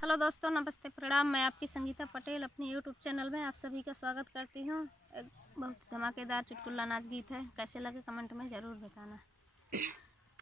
Hello दोस्तों, नमस्ते, प्रणाम। मैं आपकी संगीता पटेल अपने यूट्यूब चैनल में आप सभी का स्वागत करती हूँ। एक बहुत धमाकेदार चुटकुला नाच गीत है, कैसे लगे कमेंट में ज़रूर बताना।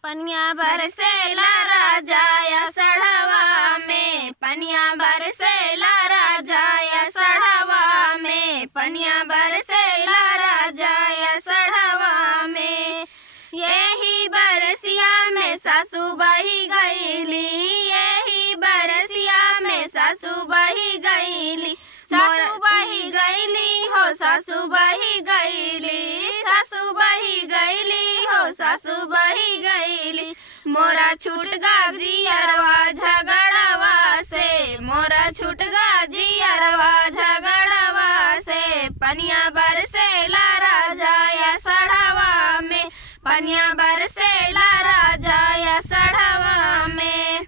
पनिया बरसेला राजा या सड़वा में, पनिया बरसेला राजा या सड़वा में, पनिया बरसेला राजा या सड़वा में। यही बरसिया में सासू बही गईली, यही बरसिया में सासू बही गईली, सासू बही गईली हो, सासू बही गईली, सासू बही गईली हो, सासू बही गईली। मोरा छूट गा जियरवा झगड़वा से, मोरा छूट गा जियरवा झगड़वा से। पनिया बरसेला राजा या सड़वा में, पनिया बरसेला राजा या सड़वा में।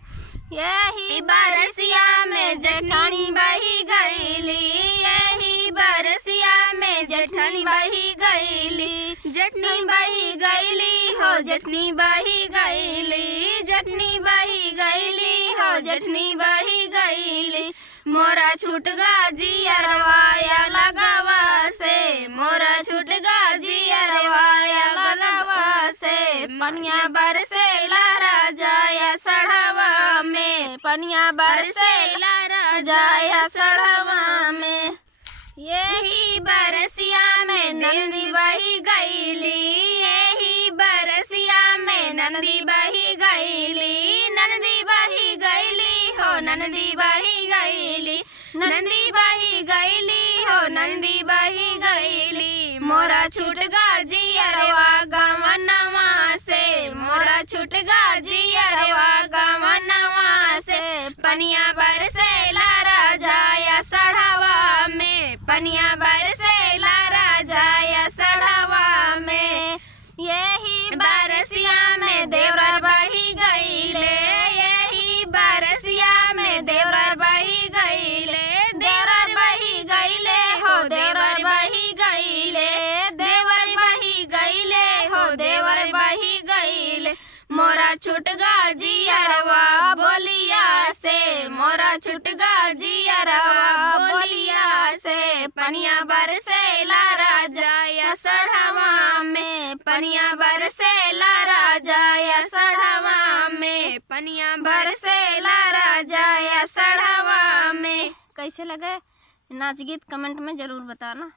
यही बरसिया में जेठानी बही गईली, यही बरसिया में जेठानी बही गईली, जेठनी बही गईली हो, जेठनी बही गईली, जेठनी बही गईली हो, जेठनी बही गईली। मोरा छूट गा जियरवा या लगवा से, मोरा छूट गा जियरवा या लगवा से। पनिया बरसेला राजा या सड़वा में, पनिया बरसेला राजा या सड़वा में। यही बरसिया में नंदी बही गईली, यही बरसिया में नंदी बही गईली, नंदी बही गईली हो, नंदी बही गईली, नंदी बही गईली हो, नंदी बही गईली। मोरा छूट गा जियरवा गवनवा से, मोरा छूट गा जियरवा गवनवा से। पनिया बरसेला राजा या सड़वा में, पनिया बरसेला राजा या सड़वा में। यही बरसिया में देवर बही गईले, यही बरसिया में देवर बही गईले, देवर बही गईले हो, देवर बही गईले, देवर बही गईले हो, देवर बही गईले। मोरा छूट गा जियरवा बोलिया से, मोरा छूट गा जियरवा बोलिया से। पनिया बरसेला राजा या सड़वा में, पनिया बरसेला राजा या सड़वा में, पनिया बरसेला राजा या सड़वा में। कैसे लगे नाच गीत कमेंट में ज़रूर बताना।